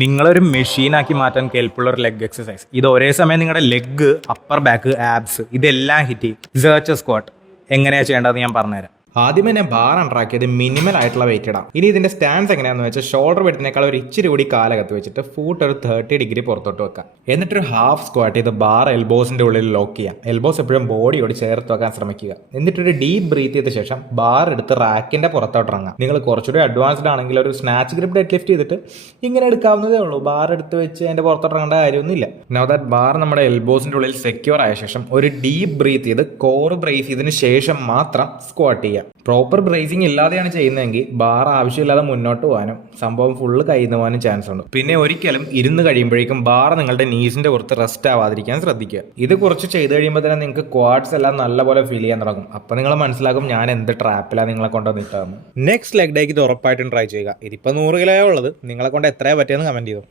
നിങ്ങളൊരു മെഷീനാക്കി മാറ്റാൻ കേൾപ്പുള്ള ഒരു ലെഗ് എക്സസൈസ്. ഇത് ഒരേ സമയം നിങ്ങളുടെ ലെഗ്, അപ്പർ ബാക്ക്, ആബ്സ് ഇതെല്ലാം ഹിറ്റ് ചെയ്യും. സെർച്ച് സ്ക്വാട്ട് എങ്ങനെയാണ് ചെയ്യേണ്ടതെന്ന് ഞാൻ പറഞ്ഞുതരാം. ആദ്യമേ ഞാൻ ബാർ അണ്ടറാക്കിയത് മിനിമൽ ആയിട്ടുള്ള വെയിറ്റ് ഇടാം. ഇനി ഇതിന്റെ സ്റ്റാൻസ് എങ്ങനെയാണെന്ന് വെച്ചാൽ ഷോൾഡർ വെടുത്തിനേക്കാൾ ഒരു ഇച്ചിരി കൂടി കാലകത്ത് വെച്ചിട്ട് ഫൂട്ട് ഒരു 30 ഡിഗ്രി പുറത്തോട്ട് വെക്കാം. എന്നിട്ടൊരു ഹാഫ് സ്ക്വാട്ട് ചെയ്ത് ബാർ എൽബോസിന്റെ ഉള്ളിൽ ലോക്ക് ചെയ്യാം. എൽബോസ് എപ്പോഴും ബോഡിയോട് ചേർത്ത് വെക്കാൻ ശ്രമിക്കുക. എന്നിട്ടൊരു ഡീപ്പ് ബ്രീത്ത് ചെയ്ത ശേഷം ബാർ എടുത്ത് റാക്കിന്റെ പുറത്തോട്ട് ഇറങ്ങാം. നിങ്ങൾ കുറച്ചുകൂടി അഡ്വാൻസ്ഡ് ആണെങ്കിൽ ഒരു സ്നാച്ച് ഗ്രിപ്പ് ഡെഡ് ലിഫ്റ്റ് ചെയ്തിട്ട് ഇങ്ങനെ എടുക്കാവുന്നതേ ഉള്ളൂ. ബാർ എടുത്ത് വെച്ച് അതിന്റെ പുറത്തോട്ട് ഇറങ്ങേണ്ട കാര്യമൊന്നുമില്ല. നൗ ദാറ്റ് ബാർ നമ്മുടെ എൽബോസിന്റെ ഉള്ളിൽ സെക്യൂർ ആയ ശേഷം ഒരു ഡീപ്പ് ബ്രീത്ത് ചെയ്ത് കോർ ബ്രേസ് ചെയ്തതിന് ശേഷം മാത്രം സ്ക്വാട്ട് ചെയ്യാം. പ്രോപ്പർ ബ്രേസിംഗ് ഇല്ലാതെയാണ് ചെയ്യുന്നതെങ്കിൽ ബാർ ആവശ്യമില്ലാതെ മുന്നോട്ട് പോകാനും സംഭവം ഫുള്ള് കയ്യിൽ പോകാനും ചാൻസ് ഉണ്ട്. പിന്നെ ഒരിക്കലും ഇരുന്ന് കഴിയുമ്പോഴേക്കും ബാർ നിങ്ങളുടെ നീസിന്റെ പുറത്ത് റെസ്റ്റ് ആവാതിരിക്കാൻ ശ്രദ്ധിക്കുക. ഇത് കുറച്ച് ചെയ്ത് കഴിയുമ്പോൾ തന്നെ നിങ്ങൾക്ക് ക്വാഡ്സ് എല്ലാം നല്ലപോലെ ഫീൽ ചെയ്യാൻ തുടങ്ങും. അപ്പോൾ നിങ്ങൾ മനസ്സിലാക്കും ഞാൻ എന്ത് ട്രാപ്പിലാണ് നിങ്ങളെ കൊണ്ടുവന്നിട്ടാണ്. നെക്സ്റ്റ് ലെഗ് ഡേക്ക് ഇത് ഉറപ്പായിട്ടും ട്രൈ ചെയ്യുക. ഇതിപ്പോൾ 100 കിലോയേ ഉള്ളത്. നിങ്ങളെ കൊണ്ട് എത്രയാണ് പറ്റിയെന്ന് കമന്റ് ചെയ്തു.